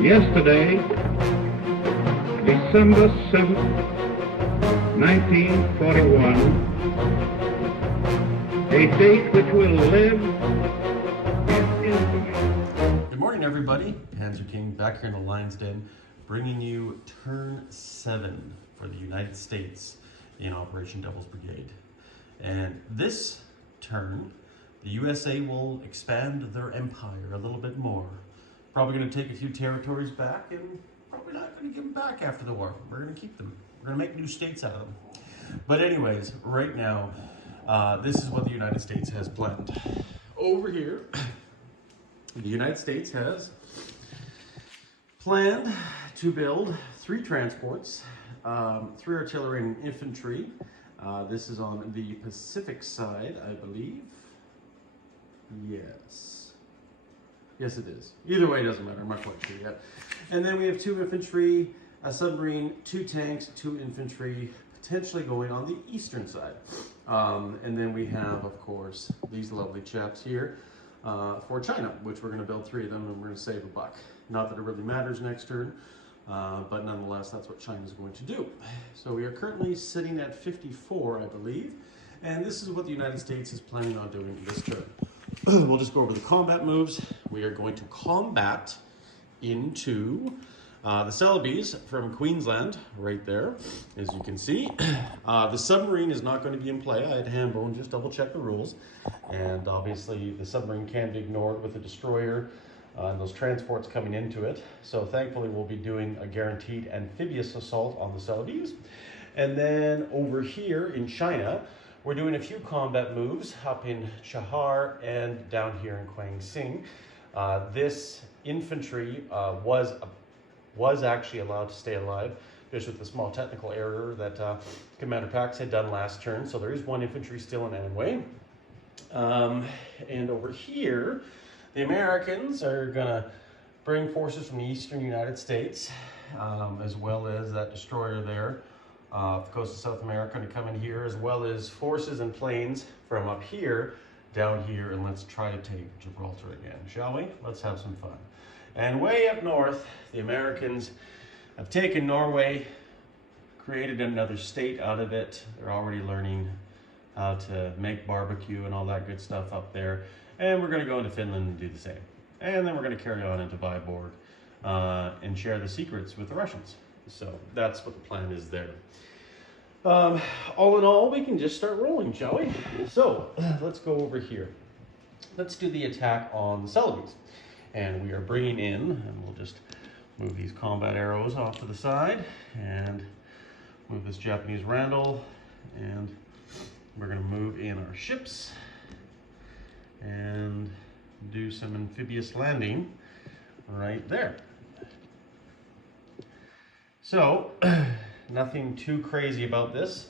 Yesterday, December 7th, 1941, a date which will live in infamy. Good morning, everybody. Hanser King back here in the Lion's Den, bringing you Turn 7 for the United States in Operation Devil's Brigade. And this turn, the USA will expand their empire a little bit more. Probably going to take a few territories back, and probably not going to give them back after the war. We're going to keep them. We're going to make new states out of them. But anyways, right now, this is what the United States has planned. Over here, the United States has planned to build 3 transports, 3 artillery and infantry. This is on the Pacific side, I believe. Yes, it is. Either way, it doesn't matter. I'm not quite sure yet. And then we have 2 infantry, a submarine, 2 tanks, 2 infantry, potentially going on the eastern side. And then we have, of course, these lovely chaps here for China, which we're going to build 3 of them, and we're going to save a buck. Not that it really matters next turn, but nonetheless, that's what China's going to do. So we are currently sitting at 54, I believe, and this is what the United States is planning on doing this turn. We'll just go over the combat moves. We are going to combat into the Celebes from Queensland, right there, as you can see. The submarine is not going to be in play. I had handbone, just double check the rules. And obviously the submarine can be ignored with the destroyer and those transports coming into it. So thankfully we'll be doing a guaranteed amphibious assault on the Celebes. And then over here in China, we're doing a few combat moves up in Chahar and down here in Kwangsing. This infantry was actually allowed to stay alive, just with the small technical error that Commander Pax had done last turn. So there is 1 infantry still in Anhui. And over here, the Americans are gonna bring forces from the eastern United States, as well as that destroyer there. The coast of South America to come in here, as well as forces and planes from up here down here, and let's try to take Gibraltar again, shall we? Let's have some fun. And way up north, the Americans have taken Norway, created another state out of it. They're already learning how to make barbecue and all that good stuff up there. And we're going to go into Finland and do the same. And then we're going to carry on into Viborg and share the secrets with the Russians. So that's what the plan is there. All in all, we can just start rolling, shall we? So let's go over here. Let's do the attack on the Celebes. And we are bringing in, and we'll just move these combat arrows off to the side and move this Japanese Randall. And we're going to move in our ships and do some amphibious landing right there. So, nothing too crazy about this.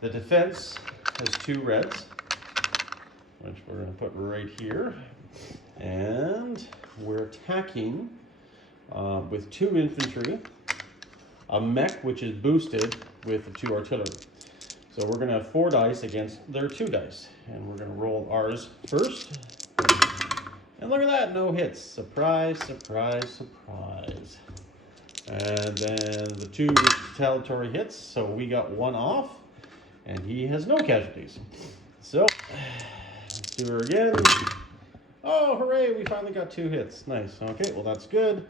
The defense has 2 reds, which we're going to put right here. And we're attacking with 2 infantry, a mech which is boosted with the 2 artillery. So we're going to have 4 dice against their 2 dice. And we're going to roll ours first. And look at that, no hits. Surprise, surprise, surprise. And then the 2 retaliatory hits, so we got 1 off, and he has no casualties. So, let's do her again. Oh, hooray, we finally got 2 hits. Nice, okay, well that's good.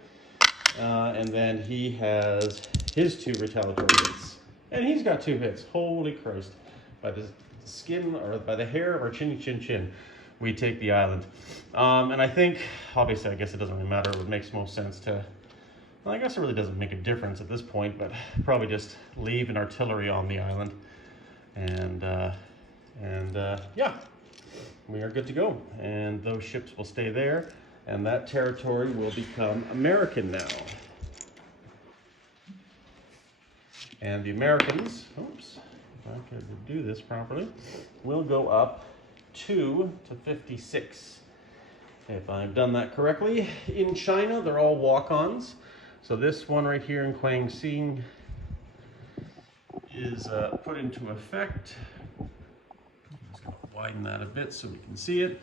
And then he has his 2 retaliatory hits. And he's got 2 hits. Holy Christ. By the skin, or by the hair of our chinny chin chin, we take the island. And I think, obviously, I guess it doesn't really matter. It makes most sense to... Well, I guess it really doesn't make a difference at this point, but probably just leave an artillery on the island. And yeah, we are good to go. And those ships will stay there, and that territory will become American now. And the Americans, oops, if I could do this properly, will go up 2 to 56. If I've done that correctly. In China, they're all walk-ons. So this one right here in Kwangsing is put into effect. I'm just going to widen that a bit so we can see it.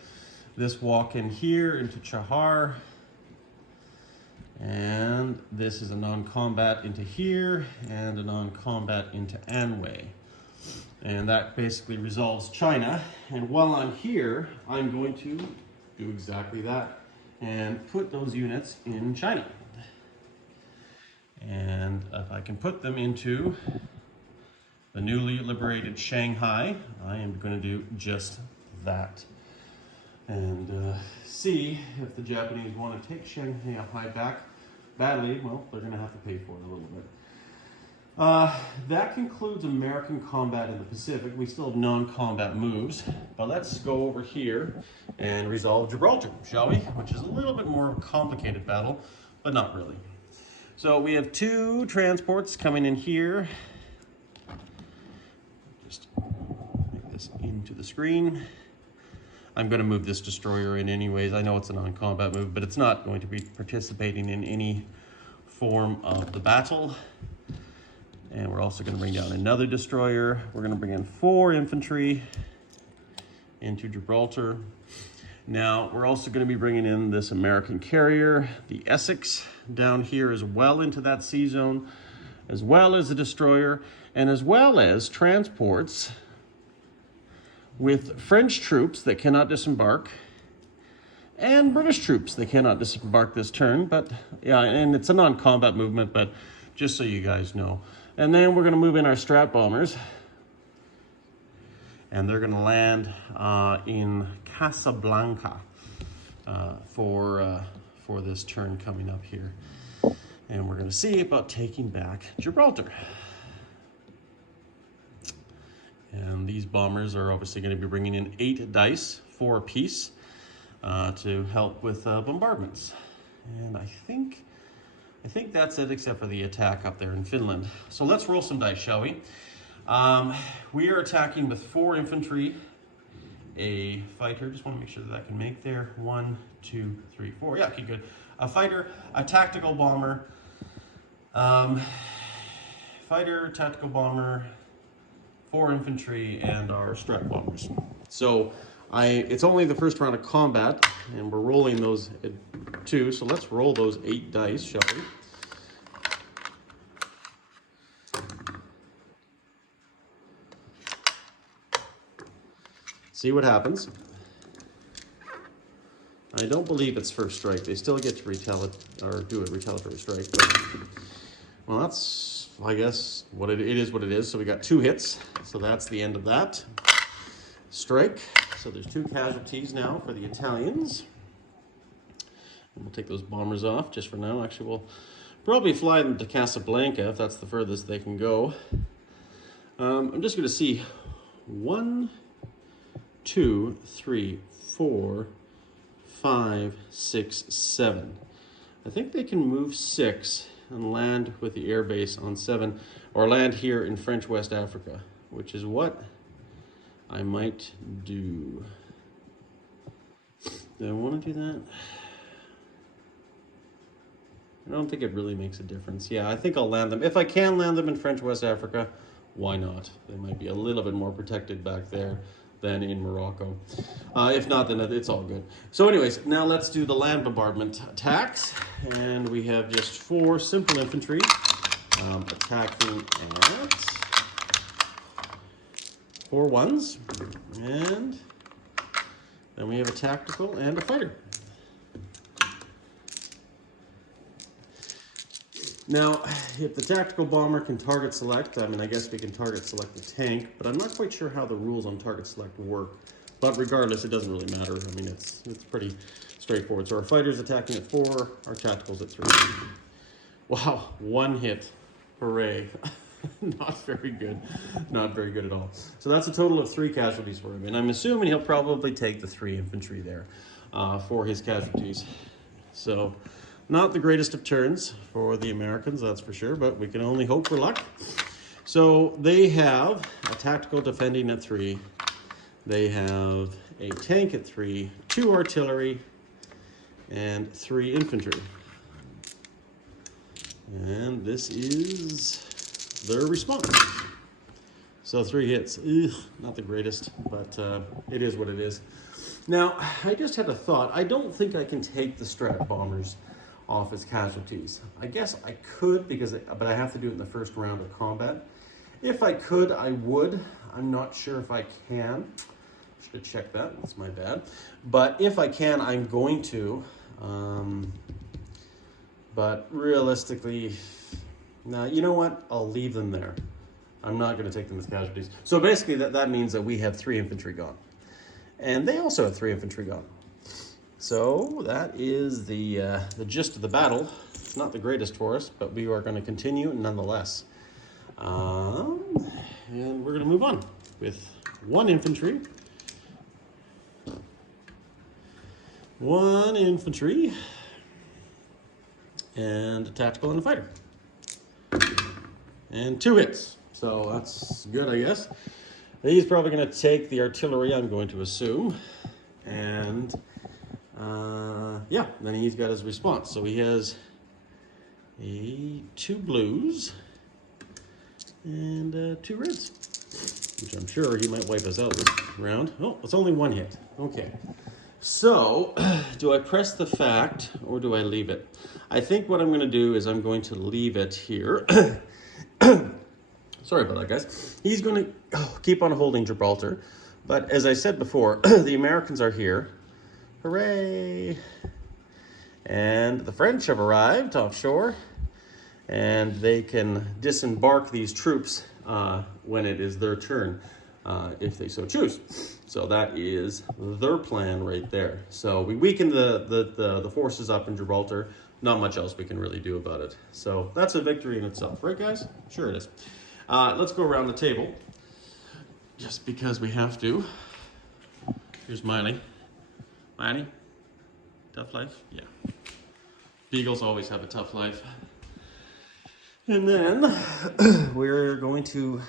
This walk in here into Chahar, and this is a non-combat into here and a non-combat into Anhui. And that basically resolves China. And while I'm here, I'm going to do exactly that and put those units in China. And if I can put them into the newly liberated Shanghai, I am going to do just that. And see if the Japanese want to take Shanghai back badly. Well, they're going to have to pay for it a little bit. That concludes American combat in the Pacific. We still have non-combat moves, but let's go over here and resolve Gibraltar, shall we? Which is a little bit more of a complicated battle, but not really. So we have 2 transports coming in here. Just make this into the screen. I'm going to move this destroyer in anyways. I know it's a non-combat move, but it's not going to be participating in any form of the battle. And we're also going to bring down another destroyer. We're going to bring in 4 infantry into Gibraltar. Now, we're also going to be bringing in this American carrier, the Essex, down here as well into that sea zone, as well as a destroyer, and as well as transports with French troops that cannot disembark and British troops that cannot disembark this turn. But yeah, and it's a non-combat movement, but just so you guys know. And then we're going to move in our Strat bombers, and they're going to land in Casablanca for this turn coming up here. And we're going to see about taking back Gibraltar. And these bombers are obviously going to be bringing in 8 dice, 4 apiece, to help with bombardments. And I think that's it, except for the attack up there in Finland. So let's roll some dice, shall we? We are attacking with 4 infantry, a fighter. Just want to make sure that I can make there. 1, 2, 3, 4. Yeah, okay, good. A fighter, a tactical bomber, fighter, tactical bomber, 4 infantry, and our Strat bombers. So it's only the first round of combat, and we're rolling those 2. So let's roll those 8 dice, shall we? See what happens. I don't believe it's first strike. They still get to do a retaliatory strike. But, well, that's, I guess, it is what it is. So we got 2 hits. So that's the end of that strike. So there's 2 casualties now for the Italians. And we'll take those bombers off just for now. Actually, we'll probably fly them to Casablanca if that's the furthest they can go. I'm just going to see 1, 2, 3, 4, 5, 6, 7. I think they can move 6 and land with the air base on 7, or land here in French West Africa, which is what I might do. Do I want to do that? I don't think it really makes a difference. Yeah, I think I'll land them. If I can land them in French West Africa, why not? They might be a little bit more protected back there than in Morocco. If not, then it's all good. So anyways, now let's do the land bombardment attacks. And we have just 4 simple infantry attacking at 4 ones. And then we have a tactical and a fighter. Now, if the tactical bomber can target select, I mean, I guess we can target select the tank, but I'm not quite sure how the rules on target select work. But regardless, it doesn't really matter. I mean, it's pretty straightforward. So our fighter's attacking at 4, our tactical's at 3. Wow, 1 hit. Hooray. Not very good. Not very good at all. So that's a total of 3 casualties for him. And I'm assuming he'll probably take the 3 infantry there for his casualties. So not the greatest of turns for the Americans, that's for sure, but we can only hope for luck. So they have a tactical defending at 3. They have a tank at 3, 2 artillery, and 3 infantry. And this is their response. So 3 hits. Ugh, not the greatest, but it is what it is. Now, I just had a thought. I don't think I can take the Strat bombers off as casualties. I guess I could, but I have to do it in the first round of combat. If I could, I would. I'm not sure if I can. Should have checked that, that's my bad. But if I can, I'm going to. But realistically, nah, you know what? I'll leave them there. I'm not going to take them as casualties. So basically that means that we have 3 infantry gone. And they also have 3 infantry gone. So that is the gist of the battle. It's not the greatest for us, but we are going to continue nonetheless. And we're going to move on with 1 infantry. 1 infantry. And a tactical and a fighter. And 2 hits. So that's good, I guess. He's probably going to take the artillery, I'm going to assume. And yeah, then he's got his response. So he has 2 blues and 2 reds, which I'm sure he might wipe us out this round. Oh, it's only 1 hit. Okay. So, do I press the fact or do I leave it? I think what I'm going to do is I'm going to leave it here. Sorry about that, guys. He's going to keep on holding Gibraltar. But as I said before, the Americans are here. Hooray! And the French have arrived offshore. And they can disembark these troops when it is their turn, if they so choose. So that is their plan right there. So we weaken the forces up in Gibraltar. Not much else we can really do about it. So that's a victory in itself, right, guys? Sure it is. Let's go around the table, just because we have to. Here's Miley. Miley, tough life? Yeah. Beagles always have a tough life. And then we're going to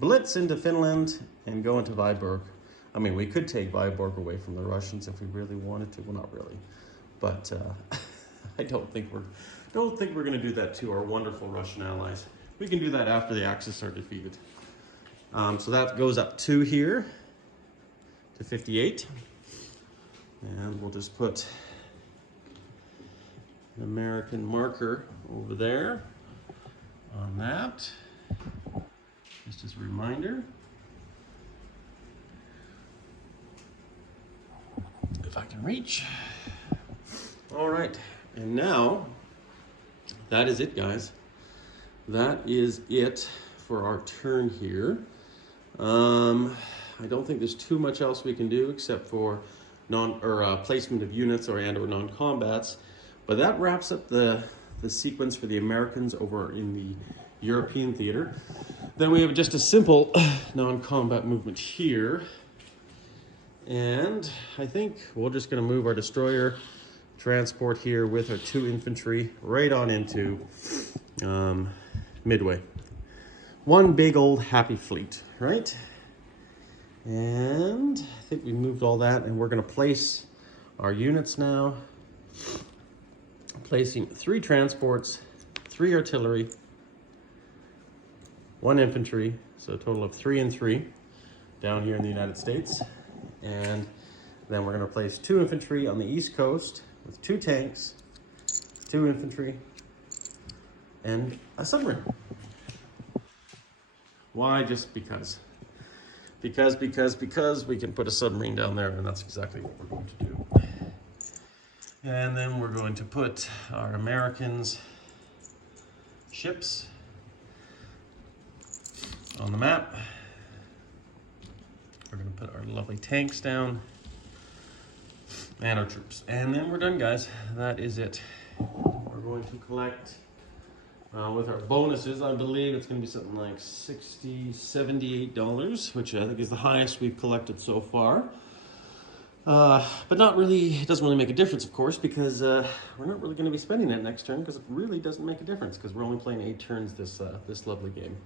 blitz into Finland and go into Vyborg. I mean, we could take Vyborg away from the Russians if we really wanted to. Well, not really, but I don't think we're going to do that to our wonderful Russian allies. We can do that after the Axis are defeated. So that goes up 2 here to 58. And we'll just put an American marker over there on that. Just as a reminder. If I can reach. All right. And now, that is it, guys. That is it for our turn here. I don't think there's too much else we can do except for placement of units or non-combats. But that wraps up the sequence for the Americans over in the European theater. Then we have just a simple non-combat movement here. And I think we're just going to move our destroyer transport here with our 2 infantry right on into Midway. One big old happy fleet, right? And I think we moved all that, and we're going to place our units now. Placing 3 transports, 3 artillery, 1 infantry, so a total of 3 and 3 down here in the United States. And then we're going to place 2 infantry on the East Coast with 2 tanks, 2 infantry, and a submarine. Why? Just because. Because we can put a submarine down there, and that's exactly what we're going to do. And then we're going to put our Americans' ships on the map. We're going to put our lovely tanks down and our troops. And then we're done, guys. That is it. We're going to collect, with our bonuses, I believe it's going to be something like $60, $78, which I think is the highest we've collected so far. But not really, it doesn't really make a difference, of course, because we're not really going to be spending that next turn, because it really doesn't make a difference, because we're only playing 8 turns this lovely game.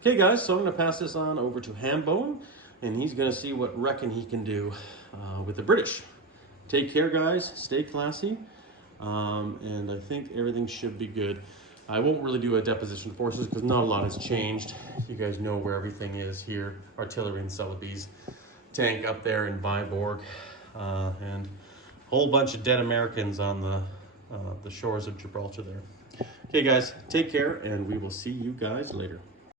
Okay, guys, so I'm going to pass this on over to Hambone, and he's going to see what reckon he can do with the British. Take care, guys. Stay classy, and I think everything should be good. I won't really do a deposition of forces, because not a lot has changed. You guys know where everything is here. Artillery in Celebes, tank up there in Vyborg. And a whole bunch of dead Americans on the shores of Gibraltar there. Okay guys, take care, and we will see you guys later.